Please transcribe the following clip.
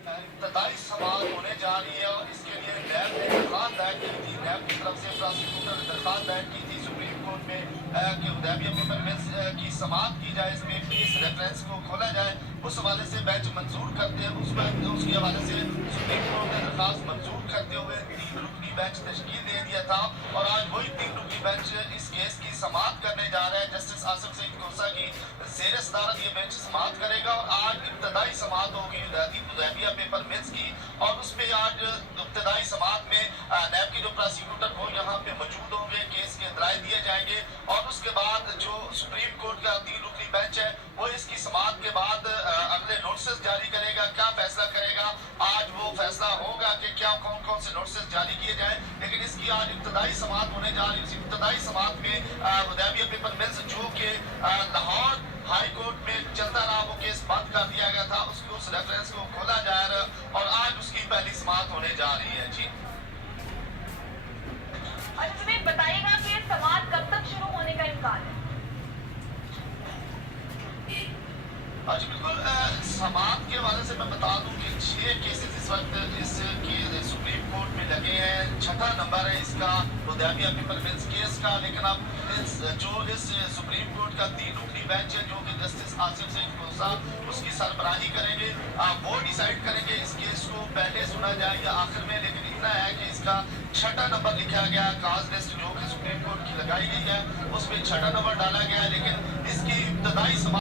इब्तदाई समाअत होने जा रही है और इसके लिए नैब ने दरख्वास्त दायर की थी। नैब की तरफ से प्रोसिक्यूटर ने दरख्वास्त दायर की थी सुप्रीम कोर्ट में कि हुदैबिया पेपर मिल्स की समाअत की जाए, इस रेफरेंस को खोला जाए। उस हवाले से बेंच मंजूर करते हैं, उसके हवाले से सुप्रीम कोर्ट ने दरख्वास्त मंजूर करते हुए 3 रुकनी बेंच तश्कील दे दिया था और आज वही 3 रुकनी बेंच इस केस की समाअत करने जा रहा है। जस्टिस आसिफ सईद खोसा की ज़ेर सदारत ये बेंच समाअत करेगा और आज इब्तदाई समाअत होगी हुदैबिया पेपर मिल्स की और उसमें आज इब्तदाई समाअत में नैब के जो प्रोसिक्यूटर वो यहाँ पे मौजूद होंगे, केस के राय दिए जाएंगे और उसके बाद जो सुप्रीम कोर्ट का 3 रुकनी बेंच है वो इसकी समाअत के बाद अगले नोटिस जारी करेगा। क्या फैसला करेगा, आज वो फैसला होगा कि क्या कौन कौन से नोटिस जारी किए जाए। लेकिन इसकी आज इब्तदाई समाअत होने जा रही है। इस इब्तदाई समाअत में हुदैबिया पेपर मिल्स जो कि लाहौर हाई कोर्ट में चलता रहा, वो केस बंद कर दिया गया था, उसके उस रेफरेंस को खोला जा रहा है और आज उसकी पहली समाअत होने जा रही है। जी अच्छा, बताइएगा कि समाअत कब तक शुरू होने का इम्कान है? जी बिल्कुल, समाअत के हवाले से मैं बता दूं कि 6 केसेस इस वक्त सुप्रीम कोर्ट में लगे हैं। 6ठा नंबर है इसका हुदैबिया पेपर मिल्स केस का। लेकिन अब इस सुप्रीम कोर्ट का 3 रुकनी बेंच है जो कि जस्टिस आसिफ सईद खोसा उसकी सरबराही करेंगे, वो डिसाइड करेंगे इस केस को पहले सुना जाए या आखिर में। लेकिन इतना है कि इसका 6ठा नंबर लिखा गया, काज लिस्ट जो कि सुप्रीम कोर्ट की लगाई गई है उसमें 6ठा नंबर डाला गया है। लेकिन इसकी इब्तदाई